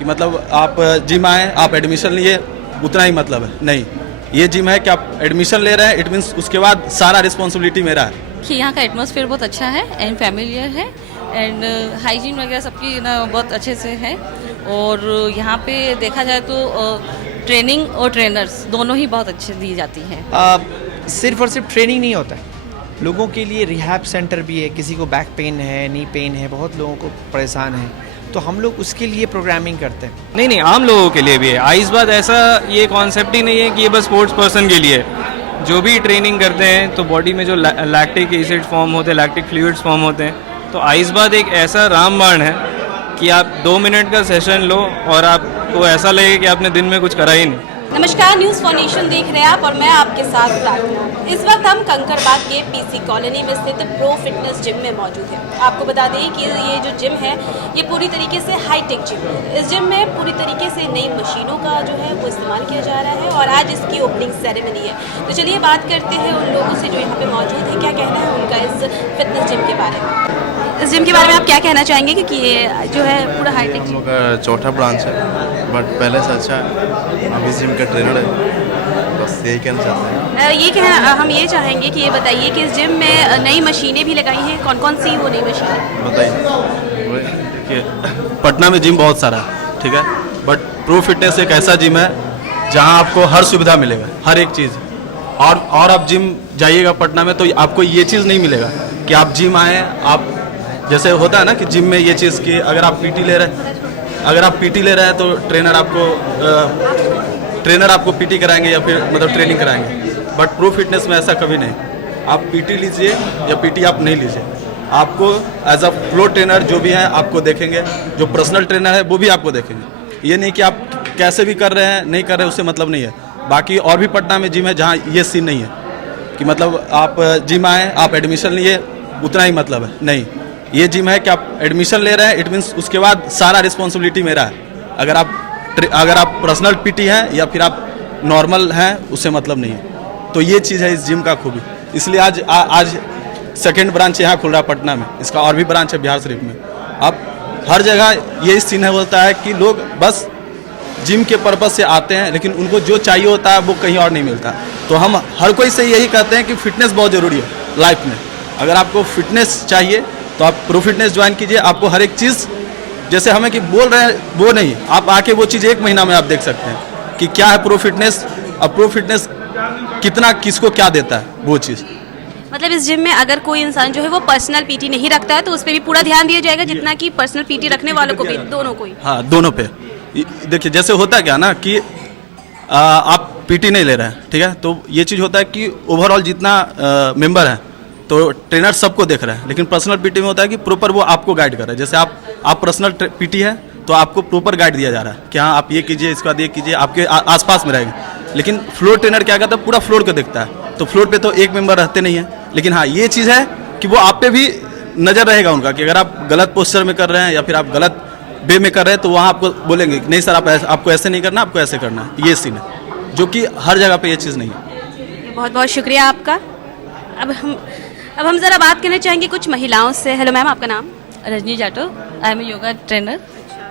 कि मतलब आप जिम आए, आप एडमिशन लिए, उतना ही मतलब है। नहीं, ये जिम है कि आप एडमिशन ले रहे हैं, इट मीन्स उसके बाद सारा रिस्पॉन्सिबिलिटी मेरा है। कि यहाँ का एटमॉस्फेयर बहुत अच्छा है एंड फैमिलियर है एंड हाइजीन वगैरह सबकी ना बहुत अच्छे से है। और यहाँ पे देखा जाए तो ट्रेनिंग और ट्रेनर्स दोनों ही बहुत अच्छे दी जाती हैं। सिर्फ और सिर्फ ट्रेनिंग नहीं होता है, लोगों के लिए रिहैब सेंटर भी है। किसी को बैक पेन है, नी पेन है, बहुत लोगों को परेशान है, तो हम लोग उसके लिए प्रोग्रामिंग करते हैं। नहीं, आम लोगों के लिए भी है। आइस बात ऐसा ये कॉन्सेप्ट ही नहीं है कि ये बस स्पोर्ट्स पर्सन के लिए है। जो भी ट्रेनिंग करते हैं तो बॉडी में जो लैक्टिक एसिड फॉर्म होते हैं, लैक्टिक फ्लूइड्स फॉर्म होते हैं, तो आइस बात एक ऐसा रामबाण है कि आप 2 मिनट का सेशन लो और आपको ऐसा लगे कि आपने दिन में कुछ करा ही नहीं। नमस्कार, न्यूज़ फॉर नेशन देख रहे हैं आप और मैं आपके साथ प्रार्थना। इस वक्त हम कंकड़बाग के पीसी कॉलोनी में स्थित प्रो फिटनेस जिम में मौजूद हैं। आपको बता दें कि ये जो जिम है ये पूरी तरीके से हाईटेक जिम है। इस जिम में पूरी तरीके से नई मशीनों का जो है वो इस्तेमाल किया जा रहा है और आज इसकी ओपनिंग सेरेमनी है। तो चलिए बात करते हैं उन लोगों से जो यहाँ पे मौजूद है, क्या कहना है उनका इस फिटनेस जिम के बारे में। इस जिम के बारे में आप क्या कहना चाहेंगे कि ये जो है पूरा हाईटेक हम लोग का चौथा ब्रांच है, बट पहले से अच्छा है। हम इस जिम का ट्रेनर है, बस यही कहना चाहते हैं। ये कहना हम ये चाहेंगे कि ये बताइए कि इस जिम में नई मशीनें भी लगाई हैं, कौन कौन सी वो नई मशीनें बताइए। देखिए, पटना में जिम बहुत सारा है, ठीक है, बट प्रो फिटनेस एक ऐसा जिम है जहां आपको हर सुविधा मिलेगा, हर एक चीज़। और आप जिम जाइएगा पटना में तो आपको ये चीज़ नहीं मिलेगा कि आप जिम आए, आप जैसे होता है ना कि जिम में ये चीज़ कि अगर आप पीटी ले रहे हैं तो ट्रेनर आपको पीटी कराएंगे या फिर मतलब ट्रेनिंग कराएंगे। बट प्रो फिटनेस में ऐसा कभी नहीं। आप पीटी लीजिए या पीटी आप नहीं लीजिए, आपको एज अ फ्लो ट्रेनर जो भी है आपको देखेंगे, जो पर्सनल ट्रेनर है वो भी आपको देखेंगे। ये नहीं कि आप कैसे भी कर रहे हैं, नहीं कर रहे हैं, उससे मतलब नहीं है। बाकी और भी पटना में जिम है जहाँ ये सीन नहीं है कि मतलब आप जिम आए, आप एडमिशन लिए, उतना ही मतलब है। नहीं, ये जिम है कि आप एडमिशन ले रहे हैं, इट मीन्स उसके बाद सारा रिस्पॉन्सिबिलिटी मेरा है। अगर आप पर्सनल पीटी हैं या फिर आप नॉर्मल हैं, उससे मतलब नहीं है। तो ये चीज़ है इस जिम का खूबी। इसलिए आज सेकेंड ब्रांच यहाँ खुल रहा है पटना में, इसका और भी ब्रांच है बिहार शरीफ में। अब हर जगह यही सीन होता है कि लोग बस जिम के पर्पज़ से आते हैं, लेकिन उनको जो चाहिए होता है वो कहीं और नहीं मिलता। तो हम हर कोई से यही कहते हैं कि फिटनेस बहुत ज़रूरी है लाइफ में। अगर आपको फिटनेस चाहिए तो आप प्रो फिटनेस ज्वाइन कीजिए। आपको हर एक चीज़ जैसे हमें कि बोल रहे हैं वो नहीं, आप आके वो चीज़ 1 महीना में आप देख सकते हैं कि क्या है प्रो फिटनेस और प्रो फिटनेस कितना किसको क्या देता है वो चीज़। मतलब इस जिम में अगर कोई इंसान जो है वो पर्सनल पीटी नहीं रखता है तो उस पर भी पूरा ध्यान दिया जाएगा, जितना कि पर्सनल पीटी रखने वालों को भी, दोनों को ही। हाँ, दोनों पे। देखिए, जैसे होता है क्या ना कि आप पीटी नहीं ले रहे हैं, ठीक है, तो ये चीज़ होता है कि ओवरऑल जितना मेंबर है तो ट्रेनर सबको देख रहा है, लेकिन पर्सनल पीटी में होता है कि प्रॉपर वो आपको गाइड कर रहा है। जैसे आप पर्सनल पीटी है तो आपको प्रॉपर गाइड दिया जा रहा है कि हाँ आप ये कीजिए, इसके बाद ये कीजिए, आपके आसपास में रहेगी। लेकिन फ्लोर ट्रेनर क्या करता है, पूरा फ्लोर को देखता है। तो फ्लोर पे तो एक मेंबर रहते नहीं है, लेकिन हाँ ये चीज़ है कि वो आप पे भी नज़र रहेगा उनका कि अगर आप गलत पोस्चर में कर रहे हैं या फिर आप गलत वे में कर रहे हैं तो वहाँ आपको बोलेंगे नहीं सर आपको ऐसे नहीं करना, आपको ऐसे करना है। ये सीन है जो कि हर जगह पे ये चीज़ नहीं है। बहुत बहुत शुक्रिया आपका। अब हम ज़रा बात करना चाहेंगे कुछ महिलाओं से। हेलो मैम, आपका नाम? Rajni Jato, I am yoga trainer.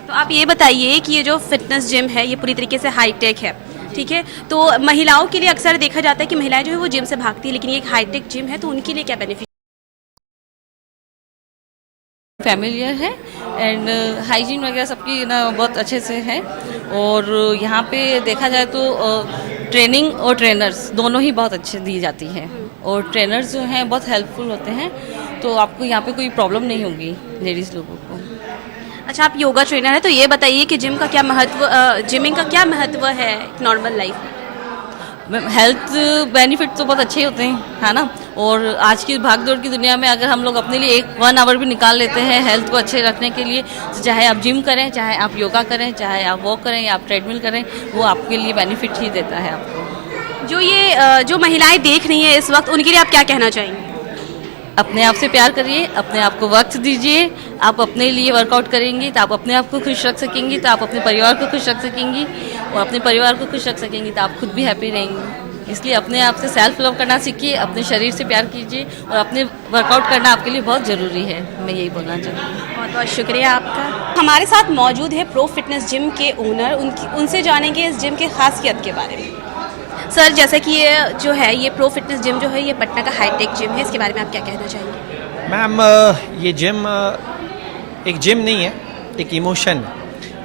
तो आप ये बताइए कि ये जो फिटनेस जिम है ये पूरी तरीके से हाईटेक है, ठीक है, तो महिलाओं के लिए अक्सर देखा जाता है कि महिलाएं जो है वो जिम से भागती है, लेकिन ये एक हाईटेक जिम है तो उनके लिए क्या बेनिफिट? फैमिलियर है एंड हाइजीन वगैरह सबकी ना बहुत अच्छे से है। और यहाँ पे देखा जाए तो ट्रेनिंग और ट्रेनर्स दोनों ही बहुत अच्छे दी जाती हैं। और ट्रेनर्स जो हैं बहुत हेल्पफुल होते हैं, तो आपको यहाँ पे कोई प्रॉब्लम नहीं होगी लेडीज़ लोगों को। अच्छा, आप योगा ट्रेनर है तो ये बताइए कि जिमिंग का क्या महत्व है नॉर्मल लाइफ में? हेल्थ बेनिफिट तो बहुत अच्छे होते हैं, है ना। और आज की भागदौड़ की दुनिया में अगर हम लोग अपने लिए 1 आवर भी निकाल लेते हैं हेल्थ को अच्छे रखने के लिए, तो चाहे आप जिम करें, चाहे आप योगा करें, चाहे आप वॉक करें या आप ट्रेडमिल करें, वो आपके लिए बेनिफिट ही देता है आपको। जो महिलाएं देख रही हैं इस वक्त, उनके लिए आप क्या कहना चाहेंगे? अपने आप से प्यार करिए, अपने आप को वक्त दीजिए। आप अपने लिए वर्कआउट करेंगी तो आप अपने आप को खुश रख सकेंगी, तो आप अपने परिवार को खुश रख सकेंगी, और अपने परिवार को खुश रख सकेंगी तो आप खुद भी हैप्पी रहेंगी। इसलिए अपने आप से सेल्फ लव करना सीखिए, अपने शरीर से प्यार कीजिए, और अपने वर्कआउट करना आपके लिए बहुत ज़रूरी है। मैं यही बोलना चाहूँगी। बहुत बहुत शुक्रिया आपका। हमारे साथ मौजूद है प्रो फिटनेस जिम के ओनर, उनसे जानेंगे इस जिम के खासियत के बारे में। सर, जैसे कि ये जो है ये प्रो फिटनेस जिम जो है ये पटना का हाईटेक जिम है, इसके बारे में आप क्या कहना चाहेंगे? मैम, ये जिम एक जिम नहीं है, एक इमोशन।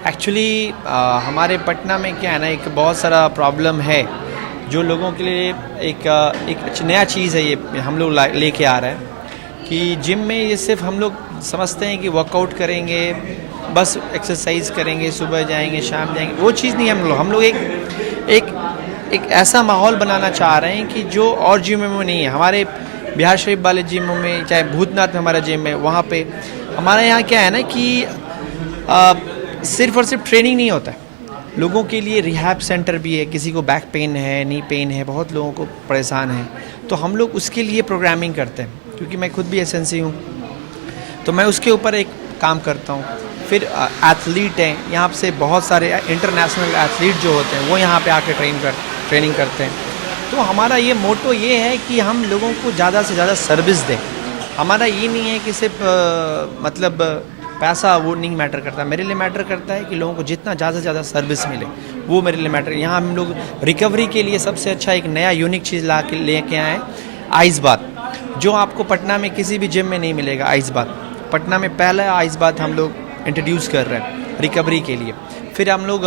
एक्चुअली हमारे पटना में क्या है ना, एक बहुत सारा प्रॉब्लम है जो लोगों के लिए एक नया चीज़ है। ये हम लोग लेके आ रहे हैं कि जिम में ये सिर्फ हम लोग समझते हैं कि वर्कआउट करेंगे, बस एक्सरसाइज करेंगे, सुबह जाएंगे शाम जाएंगे, वो चीज़ नहीं। हम लोग एक ऐसा माहौल बनाना चाह रहे हैं कि जो और जिमों में नहीं है। हमारे बिहार शरीफ वाले जिमों में, चाहे भूतनाथ में हमारा जिम है, वहाँ पे हमारे यहाँ क्या है ना कि सिर्फ और सिर्फ ट्रेनिंग नहीं होता है, लोगों के लिए रिहैब सेंटर भी है। किसी को बैक पेन है, नी पेन है, बहुत लोगों को परेशान है, तो हम लोग उसके लिए प्रोग्रामिंग करते हैं। क्योंकि मैं खुद भी एसएनसी हूँ, तो मैं उसके ऊपर एक काम करता हूँ। फिर एथलीट हैं, यहाँ से बहुत सारे इंटरनेशनल एथलीट जो होते हैं वो यहाँ पे आके ट्रेनिंग करते हैं। तो हमारा ये मोटो ये है कि हम लोगों को ज़्यादा से ज़्यादा सर्विस दें। हमारा ये नहीं है कि सिर्फ मतलब पैसा वो नहीं मैटर करता। मेरे लिए मैटर करता है कि लोगों को जितना ज़्यादा से ज़्यादा सर्विस मिले, वो मेरे लिए मैटर। यहाँ हम लोग रिकवरी के लिए सबसे अच्छा एक नया यूनिक चीज़ लेके आए, आइस बाथ, जो आपको पटना में किसी भी जिम में नहीं मिलेगा। आइस बाथ पटना में पहला आइस बाथ हम लोग इंट्रोड्यूस कर रहे हैं रिकवरी के लिए। फिर हम लोग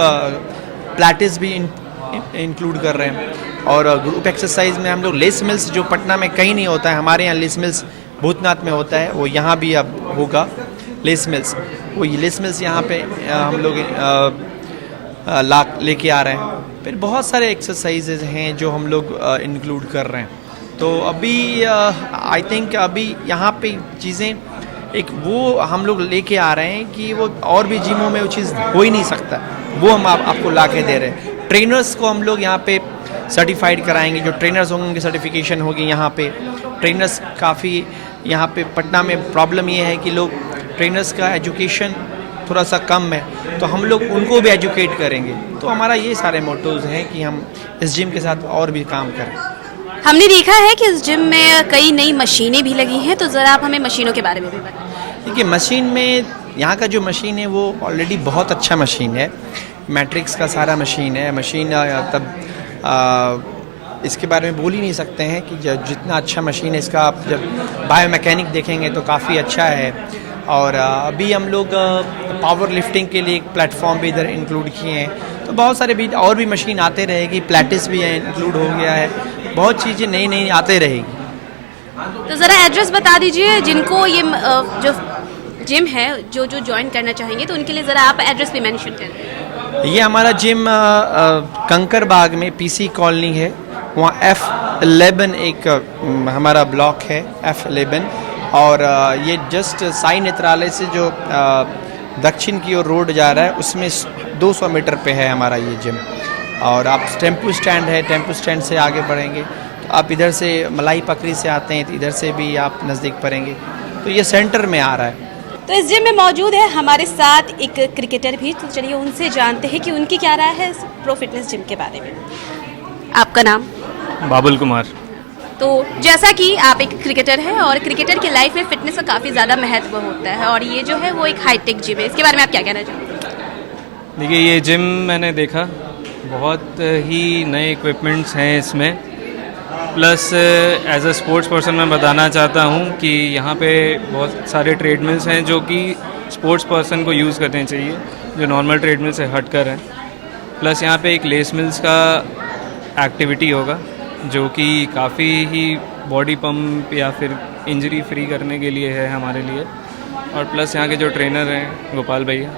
प्लैटिस भी इंक्लूड कर रहे हैं, और ग्रुप एक्सरसाइज में हम लोग लेस मिल्स, जो पटना में कहीं नहीं होता है, हमारे यहाँ लेस मिल्स भूतनाथ में होता है, वो यहाँ भी अब होगा लेस मिल्स। वो लेस मिल्स यहाँ पे हम लोग लेके आ रहे हैं। फिर बहुत सारे एक्सरसाइजेज हैं जो हम लोग इंक्लूड कर रहे हैं। तो अभी आई थिंक अभी यहाँ पे चीज़ें एक वो हम लोग लेके आ रहे हैं कि वो और भी जिमों में वो चीज़ हो ही नहीं सकता, वो हम आपको ला के दे रहे हैं। ट्रेनर्स को हम लोग यहाँ पे सर्टिफाइड कराएंगे, जो ट्रेनर्स होंगे उनकी सर्टिफिकेशन होगी यहाँ पे। ट्रेनर्स काफ़ी यहाँ पे पटना में प्रॉब्लम ये है कि लोग ट्रेनर्स का एजुकेशन थोड़ा सा कम है, तो हम लोग उनको भी एजुकेट करेंगे। तो हमारा ये सारे मोटोज़ हैं कि हम इस जिम के साथ और भी काम करें। हमने देखा है कि इस जिम में कई नई मशीनें भी लगी हैं, तो ज़रा आप हमें मशीनों के बारे में भी बताएं। देखिए, मशीन में यहाँ का जो मशीन है वो ऑलरेडी बहुत अच्छा मशीन है। मैट्रिक्स का सारा मशीन है। मशीन तब इसके बारे में बोल ही नहीं सकते हैं कि जितना अच्छा मशीन है इसका, आप जब बायोमैकेनिक देखेंगे तो काफ़ी अच्छा है। और अभी हम लोग पावर लिफ्टिंग के लिए एक प्लेटफॉर्म भी इधर इंक्लूड किए हैं। तो बहुत सारे भी और भी मशीन आते रहेगी, प्लैटिस भी इंक्लूड हो गया है, बहुत चीज़ें नई नई आते रहेगी। तो ज़रा एड्रेस बता दीजिए जिनको ये जो जिम है जो ज्वाइन करना चाहेंगे, तो उनके लिए ज़रा आप एड्रेस भी मेंशन करें। ये हमारा जिम कंकर बाग में पीसी कॉलोनी है, वहाँ F11 एक हमारा ब्लॉक है F11, और ये जस्ट साई नेत्रालय से जो दक्षिण की ओर रोड जा रहा है उसमें 200 मीटर पे है हमारा ये जिम। और आप टेम्पू स्टैंड है, टेम्पू स्टैंड से आगे बढ़ेंगे तो आप इधर से मलाई पकड़ी से आते हैं तो इधर से भी आप नज़दीक पड़ेंगे, तो ये सेंटर में आ रहा है। तो इस जिम में मौजूद है हमारे साथ एक क्रिकेटर भी, तो चलिए उनसे जानते हैं कि उनकी क्या राय है इस प्रो फिटनेस जिम के बारे में। आपका नाम? बाबुल कुमार। तो जैसा कि आप एक क्रिकेटर हैं और क्रिकेटर की लाइफ में फिटनेस का काफ़ी ज़्यादा महत्व होता है, और ये जो है वो एक हाईटेक जिम है, इसके बारे में आप क्या कहना चाहेंगे? देखिए, ये जिम मैंने देखा, बहुत ही नए इक्विपमेंट्स हैं इसमें, plus as a sports person मैं बताना चाहता हूँ कि यहाँ पे बहुत सारे ट्रेडमिल्स हैं जो कि स्पोर्ट्स पर्सन को यूज़ करने चाहिए, जो नॉर्मल ट्रेडमिल से हट कर हैं। प्लस यहाँ पे एक लेस मिल्स का एक्टिविटी होगा जो कि काफ़ी ही बॉडी पंप या फिर इंजरी फ्री करने के लिए है हमारे लिए। और प्लस यहाँ के जो ट्रेनर हैं गोपाल भैया,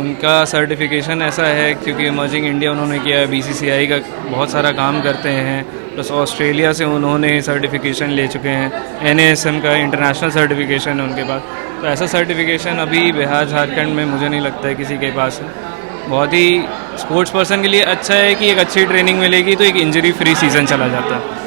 उनका सर्टिफिकेशन ऐसा है क्योंकि इमर्जिंग इंडिया उन्होंने किया है, BCCI का बहुत सारा काम करते हैं, प्लस ऑस्ट्रेलिया से उन्होंने सर्टिफिकेशन ले चुके हैं, NASM का इंटरनेशनल सर्टिफिकेशन है उनके पास। तो ऐसा सर्टिफिकेशन अभी बिहार झारखंड में मुझे नहीं लगता है किसी के पास है। बहुत ही स्पोर्ट्स पर्सन के लिए अच्छा है कि एक अच्छी ट्रेनिंग मिलेगी तो एक इंजरी फ्री सीज़न चला जाता है।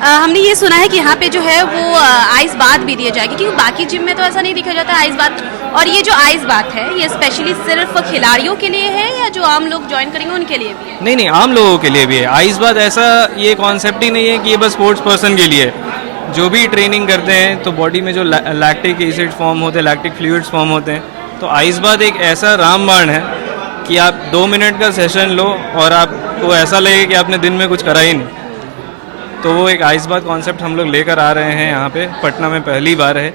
हमने ये सुना है कि यहाँ पे जो है वो आइस बाथ भी दिए जाएगी, क्योंकि बाकी जिम में तो ऐसा नहीं देखा जाता आइस बाथ। और ये जो आइस बाथ है ये स्पेशली सिर्फ खिलाड़ियों के लिए है या जो आम लोग ज्वाइन करेंगे उनके लिए भी है? नहीं नहीं, आम लोगों के लिए भी है। आइस बाथ ऐसा ये कॉन्सेप्ट ही नहीं है कि ये बस स्पोर्ट्स पर्सन के लिए है। जो भी ट्रेनिंग करते हैं तो बॉडी में जो लैक्टिक एसिड फॉर्म होते हैं, लैक्टिक फ्लूइड्स फॉर्म होते हैं, तो आइस बात एक ऐसा रामबाण है कि आप 2 मिनट का सेशन लो और आपको ऐसा लगे कि आपने दिन में कुछ करा ही नहीं। तो वो एक आइस बात कॉन्सेप्ट हम लोग लेकर आ रहे हैं यहाँ पे, पटना में पहली बार है,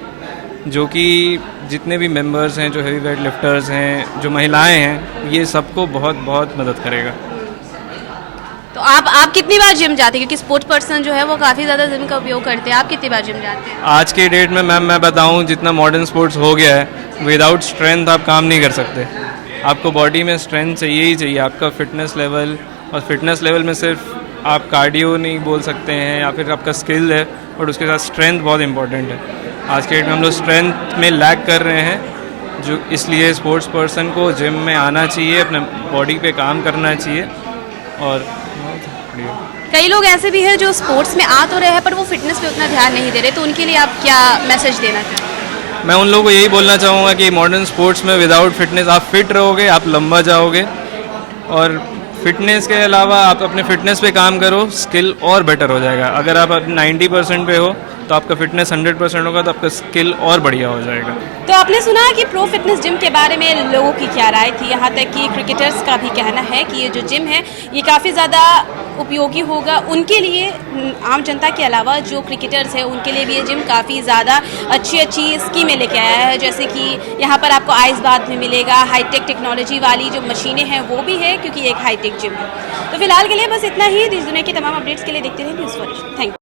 जो कि जितने भी मेंबर्स हैं, जो हेवी वेट लिफ्टर्स हैं, जो महिलाएं हैं, ये सबको बहुत बहुत मदद करेगा। तो आप कितनी बार जिम जाते हैं, क्योंकि स्पोर्ट्स पर्सन जो है वो काफ़ी ज़्यादा जिम का उपयोग करते हैं, आप कितनी बार जिम जाते हैं? आज के डेट में मैम मैं बताऊं, जितना मॉडर्न स्पोर्ट्स हो गया है, विदाउट स्ट्रेंथ आप काम नहीं कर सकते। आपको बॉडी में स्ट्रेंथ चाहिए ही चाहिए, आपका फिटनेस लेवल, और फिटनेस लेवल में सिर्फ आप कार्डियो नहीं बोल सकते हैं या फिर आपका स्किल है, बट उसके साथ स्ट्रेंथ बहुत इंपॉर्टेंट है। आज के डेट में हम लोग स्ट्रेंथ में लैग कर रहे हैं, जो इसलिए स्पोर्ट्स पर्सन को जिम में आना चाहिए, अपने बॉडी पे काम करना चाहिए। और कई लोग ऐसे भी हैं जो स्पोर्ट्स में आ तो रहे हैं पर वो फिटनेस पे उतना ध्यान नहीं दे रहे, तो उनके लिए आप क्या मैसेज देना चाहेंगे? मैं उन लोगों को यही बोलना चाहूँगा कि मॉडर्न स्पोर्ट्स में विदाउट फिटनेस आप फिट रहोगे, आप लंबा जाओगे, और फिटनेस के अलावा आप अपने फिटनेस पे काम करो, स्किल और बेटर हो जाएगा। अगर आप 90% पे हो तो आपका फिटनेस 100% होगा, तो आपका स्किल और बढ़िया हो जाएगा। तो आपने सुना कि प्रो फिटनेस जिम के बारे में लोगों की क्या राय थी, यहाँ तक कि क्रिकेटर्स का भी कहना है कि ये जो जिम है ये काफ़ी ज़्यादा उपयोगी होगा उनके लिए, आम जनता के अलावा जो क्रिकेटर्स हैं उनके लिए भी ये जिम काफ़ी ज़्यादा अच्छी स्कीमें लेके आया है। जैसे कि यहाँ पर आपको आइस बाथ में मिलेगा, हाईटेक टेक्नोलॉजी वाली जो मशीनें हैं वो भी है, क्योंकि एक हाईटेक जिम है। तो फिलहाल के लिए बस इतना ही। देश दुनिया की तमाम अपडेट्स के लिए देखते रहिए news for nation. Thank you.